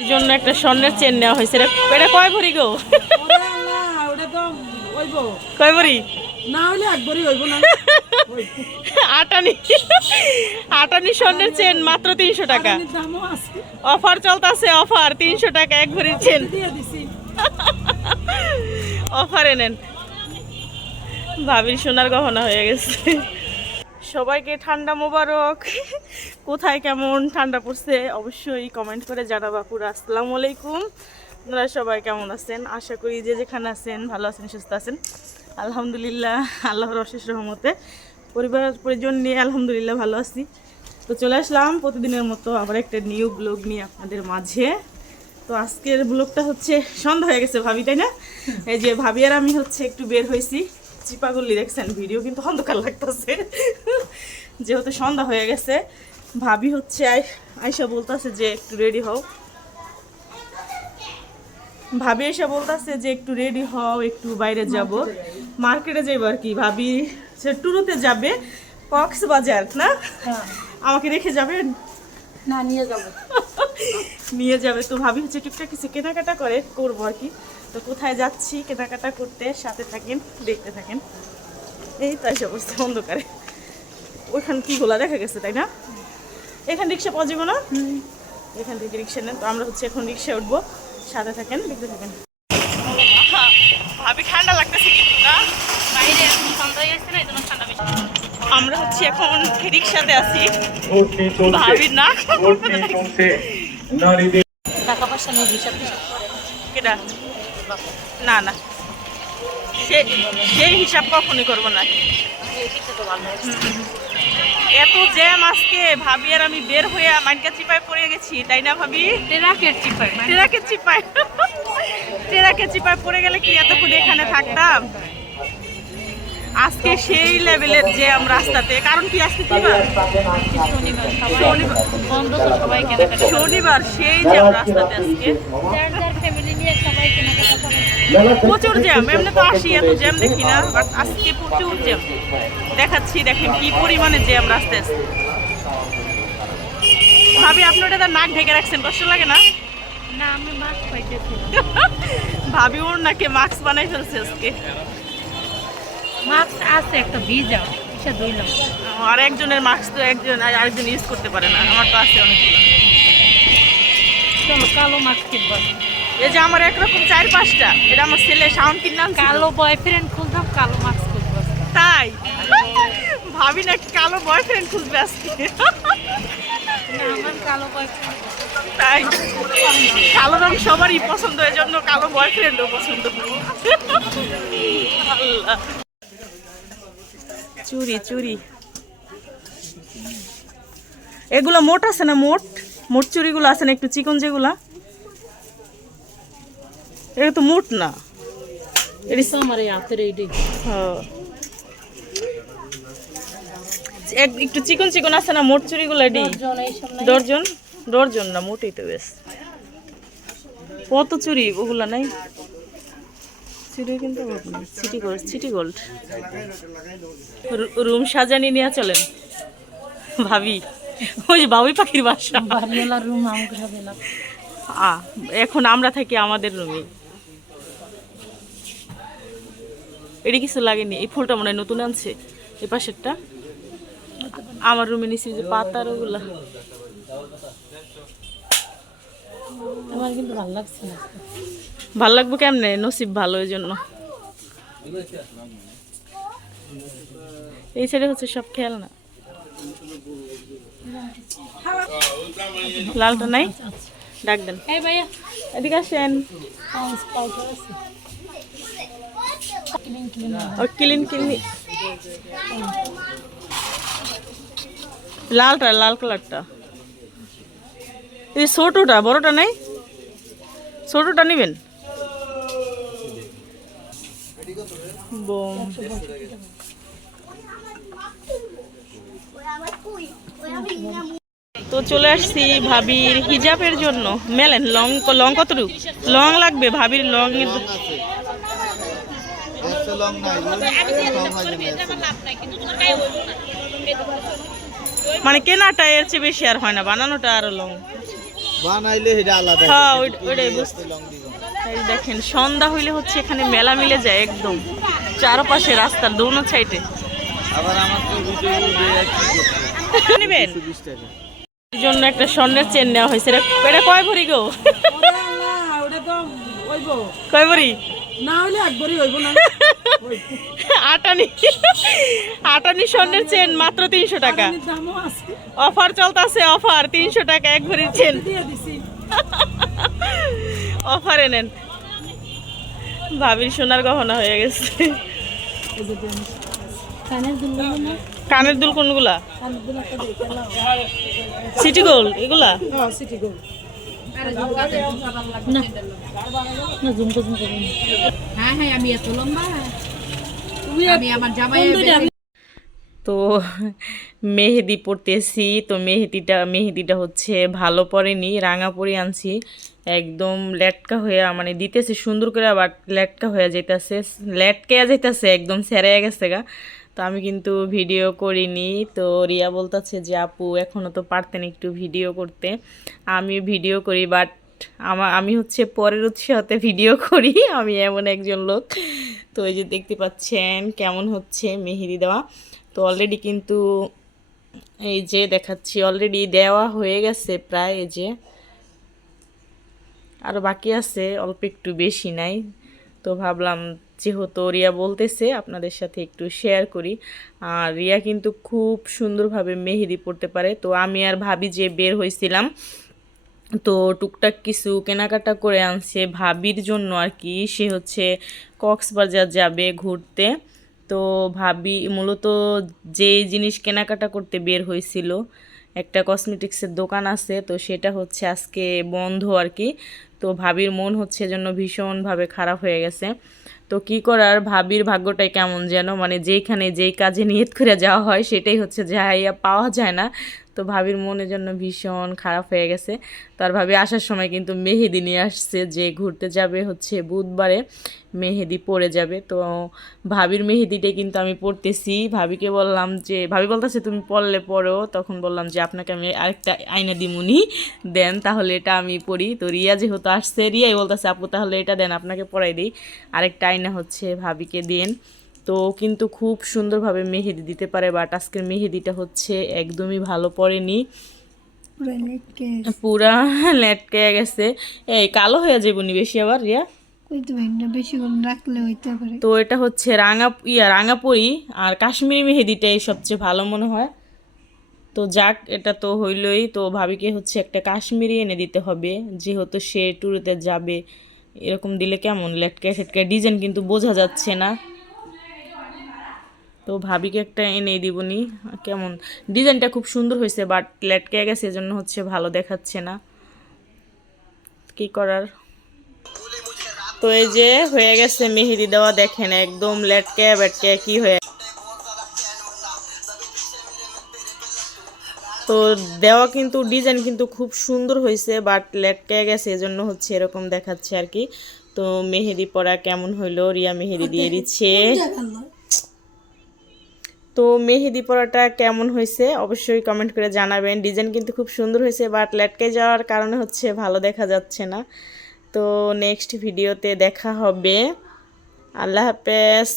জন্য একটা স্বর্ণের চেন নেওয়া হয়েছে। এটা কয় ভরি গো। কয় ভরি? আটানি। আটানি স্বর্ণের চেন মাত্র তিনশো টাকা। Offer offer. তিনশো টাকা, এক ভরির চেন নেন। ভাবির সোনার গহনা হয়ে গেছে। সবাইকে ঠান্ডা মোবারক। কোথায় কেমন ঠান্ডা পড়ছে অবশ্যই কমেন্ট করে জানাবা পুরো। আসসালামু আলাইকুম। আপনারা সবাই কেমন আছেন? আশা করি যে যেখানে আছেন, ভালো আছেন, সুস্থ আছেন। আলহামদুলিল্লাহ, আল্লাহর অশেষ রহমতে। পরিবার, পরিজন নিয়ে আলহামদুলিল্লাহ ভালো আছি। তো চলে আসলাম প্রতিদিনের মতো আবার একটা নিউ ব্লগ নিয়ে আপনাদের মাঝে। তো আজকের ব্লগটা হচ্ছে সন্ধ্যা হয়ে গেছে ভাবি, তাই না? এই যে ভাবি আর আমি হচ্ছে একটু বের হয়েছি। চিপাগুলি দেখছেন, ভিডিও কিন্তু অন্ধকার লাগতেছে। যেহেতু সন্ধ্যা হয়ে গেছে ভাবি হচ্ছে আয়সা বলতেছে যে একটু রেডি হও। ভাবি এসে বলতেছে যে একটু রেডি হও একটু বাইরে যাব। মার্কেটে যাইব আর কি। ভাবি সে টুরুতে যাবে কক্সবাজার না? আমাকে রেখে যাবেন না নিয়ে যাব। নিয়ে যাবে। তো ভাবি হচ্ছে টুকটাক কিছু কেনাকাটা করে করব আর কি। তো কোথায় যাচ্ছি কেনাকাটা করতে সাথে থাকেন দেখতে থাকেন। এই তো এসে বসছে অন্ধকারে। ওইখান কি গোলা দেখা গেছে তাই না? এখান রিক্সা পাওয়া যাবে না? এখান থেকে রিক্সা নেন। তো আমরা হচ্ছে এখন রিক্সায় উঠবো। সাথে থাকেন দেখতে থাকেন। ভাবি ঠান্ডা লাগতেছে কিন্তু না। বাইরে এখন সন্ধ্যা না এই জন্য ঠান্ডা বেশি। আমরা হচ্ছে এখন রিক্সাতে আছি। ভাবি না টাকা পয়সা নিয়ে হিসাব কেটা না না। সে সেই হিসাব কখনই করব না। এত জ্যাম আজকে ভাবি আর আমি বের হয়ে মাইনকা চিপায় পড়ে গেছি তাই না ভাবি? ট্রাকের চিপাই ট্রাকের চিপায়। ট্রাকের চিপায় পড়ে গেলে কি এতক্ষণ এখানে থাকতাম? আজকে সেই লেভেলের জ্যাম রাস্তাতে কারণ কি আজকে কি বার? শনিবার বন্ধ তো সবাই কেনাকাটা। শনিবার সেই জ্যাম রাস্তাতে আজকে যার যার ফ্যামিলি নিয়ে সবাই প্রচুর জ্যাম এমনি তো আসি এত জ্যাম দেখি না বাট আজকে প্রচুর জ্যাম দেখাচ্ছি দেখেন কি পরিমাণে জ্যাম রাস্তায় আছে। ভাবি আপনি ওটা তার নাক ঢেকে রাখছেন কষ্ট লাগে না না আমি মাছ পাইতেছি ভাবি ওর নাকে মাস্ক বানাই ফেলছে আজকে মাছ আছে একটা ভিজা কিসে ধুইলাম। আর একজনের মাস্ক তো একজন আর আরেকজন ইউজ করতে পারে না আমার তো আছে অনেকগুলো চলো কালো মাছ কিনবো। এই যে আমার একরকম চার পাঁচটা এটা আমার ছেলে সাউন্ড কিনে আনছিল। কালো বয়ফ্রেন্ড খুলতাম কালো মাছ খুলবো তাই? ভাবি নাকি কালো বয়ফ্রেন্ড খুঁজবে আজকে। না আমার কালো বয়ফ্রেন্ড তাই? কালো রং সবারই পছন্দ এই জন্য কালো বয়ফ্রেন্ডও পছন্দ। আল্লাহ। চুরি চুরি। এগুলো মোট আছে না মোট? মোট চুরিগুলো আছে না একটু চিকন যেগুলা? এটা তো মোট না। হ্যাঁ। এক- একটু চিকন চিকন আছে না মোট চুরিগুলো নাই। ডরজন ডরজন না মোটেই তো বেশ। কত চুরি ওগুলা নাই? চুরি কিন্তু city gold city gold room সাজানি নিয়ে চলেন। ভাবি ওই যে বাবুই পাখির বাসা। বাড়িওয়ালার রুম আমাকে হবে না। আ এখন আমরা থাকি আমাদের রুমে। এটি কিছু লাগেনি এই ফুলটা মনে হয় নতুন আনছে এই পাশেরটা। আমার রুমে নিচে যে পাতার ওগুলা। আমার কিন্তু ভালো লাগছে না। ভালো লাগবো কেমনে? নসিব ভালো এই জন্য। এই সাইডে হচ্ছে সব খেলনা। লালটা নাই? ডাক দেন। এই ভাইয়া। এদিকে আসেন। ও ক্লিন ক্লিন। লালটা লাল কালারটা এই ছোটটা বড়টা নেই? ছোটটা নেবেন? বোম। তো চলে আসছি ভাবির হিজাবের জন্য। মেলেন লং লং কতটুকু? লং লাগবে ভাবির লং। মানে কেনাটা এর চেয়ে বেশি আর হয় না বানানোটা আরও লং। বানাইলে এটা আলাদা হ্যাঁ ওইটাই বুঝতে এই দেখেন সন্ধ্যা হইলে হচ্ছে এখানে মেলা মিলে যায় একদম। চারপাশে রাস্তার দোনো সাইডে। আবার আমার তো ভিডিও নেবেন? জন্য একটা স্বর্ণের চেন নেওয়া হয়েছে। এটা কয় ভরি গো? কয় ভরি না হলে একবারই হইব না। আটানি। আটানি স্বর্ণের চেন মাত্র তিনশো টাকা। অফার চলতেছে অফার তিনশো টাকা এক ভরির চেন। অফারে নেন ভাবির সোনার গহনা হয়ে গেছে। কানের দুল কোনগুলা? একটা দেখে নাও। City gold. হ্যাঁ, হ্যাঁ হ্যাঁ আমি এত লম্বা। আমি আমার জামাই? তো মেহেদি পরতেছি। তো মেহেদিটা মেহেদিটা হচ্ছে ভালো পরেনি রাঙা পরে আনছি। একদম লেটকা হয়ে মানে দিতেছে সুন্দর করে, আবার লেটকা হয়ে যাইতেছে। লেটকে যাইতেছে, একদম সেরাইয়া গেছে গা। তো আমি কিন্তু ভিডিও করিনি। তো রিয়া বলতেছে যে, আপু এখনও তো পারতেন একটু ভিডিও করতে। আমি ভিডিও করি, বাট আমার আমি হচ্ছে পরের উৎসাহতে ভিডিও করি, আমি এমন একজন লোক। তো এই যে দেখতে পাচ্ছেন, কেমন হচ্ছে মেহেদি দেওয়া। তো অলরেডি কিন্তু এই যে দেখাচ্ছি অলরেডি দেওয়া হয়ে গেছে প্রায় এই যে। আরও বাকি আছে, অল্প একটু বেশি নাই। তো ভাবলাম যেহেতু রিয়া বলতেছে, আপনাদের সাথে একটু শেয়ার করি। আর রিয়া কিন্তু খুব সুন্দরভাবে মেহেদি পড়তে পারে। তো আমি আর ভাবি যে বের হয়েছিলাম তো টুকটাক কিছু কেনাকাটা করে আনছে ভাবির জন্য আর কি। সে হচ্ছে কক্সবাজার যাবে ঘুরতে। তো ভাবি, মূলত যে জিনিস কেনাকাটা করতে বের হয়েছিল, একটা কসমেটিক্সের দোকান আছে, তো সেটা হচ্ছে আজকে বন্ধ আর কি। তো ভাবির মন হচ্ছে জন্য ভীষণভাবে খারাপ হয়ে গেছে। তো কি করার, ভাবির ভাগ্যটাই কেমন যেন মানে যেইখানে যেই কাজে নিয়ত করে যাওয়া হয়, সেটাই হচ্ছে যাইয়া পাওয়া যায় না। তো ভাবির মনের জন্য ভীষণ খারাপ হয়ে গেছে। তার ভাবি আসার সময় কিন্তু মেহেদি নিয়ে আসছে যে ঘুরতে যাবে হচ্ছে বুধবারে, মেহেদি পড়ে যাবে। তো ভাবির মেহেদিটা কিন্তু আমি পড়তেছি ভাবিকে বললাম যে, ভাবি বলতেছে, তুমি পড়লে পড়ো তখন বললাম যে, আপনাকে আমি আরেকটা আয়না দিমুনি। দেন তাহলে এটা আমি পড়ি তো রিয়া যেহেতু আসছে, রিয়াই বলতেছে, আপু, তাহলে এটা দেন, আপনাকে পড়াই দিই। আরেকটা আয়না হচ্ছে ভাবিকে দেন। তো কিন্তু খুব সুন্দরভাবে মেহেদি দিতে পারে বাট আজকের মেহেদিটা হচ্ছে একদমই ভালো পড়েনি। পুরা লেটকে গেছে। এই কালো হয়ে যাব নি বেশি আবার রিয়া? পারে। তো এটা হচ্ছে রাঙা ইয়া রাঙা পরি আর কাশ্মীরি মেহেদিটাই সবচেয়ে ভালো মনে হয়। তো যাক এটা তো হইলই। তো ভাবিকে হচ্ছে একটা কাশ্মীরি এনে দিতে হবে। যেহেতু সে ট্যুরেতে যাবে এরকম দিলে কেমন লেটকে ফেটকে ডিজাইন কিন্তু বোঝা যাচ্ছে না। তো ভাবিকে একটা এনে দিবনি। কেমন? ডিজাইনটা খুব সুন্দর হয়েছে বাট লেটকে গেছে, এজন্য হচ্ছে ভালো দেখাচ্ছে না। কি করার? তো এই যে হয়ে গেছে মেহেদি দেওয়া, দেখেন একদম লেটকে বেটকে কি হয়ে তো দেওয়া কিন্তু, ডিজাইন কিন্তু খুব সুন্দর হয়েছে বাট লেটকে গেছে, এজন্য হচ্ছে এরকম দেখাচ্ছে আর কি। তো মেহেদি পরা কেমন হইল? রিয়া মেহেদি দিয়ে দিচ্ছে। তো মেহেদি পরাটা কেমন হয়েছে? অবশ্যই কমেন্ট করে জানাবেন। ডিজাইন কিন্তু খুব সুন্দর হয়েছে বাট লেটকে যাওয়ার কারণে হচ্ছে ভালো দেখা যাচ্ছে না। তো নেক্সট ভিডিওতে দেখা হবে। আল্লাহ হাফেজ।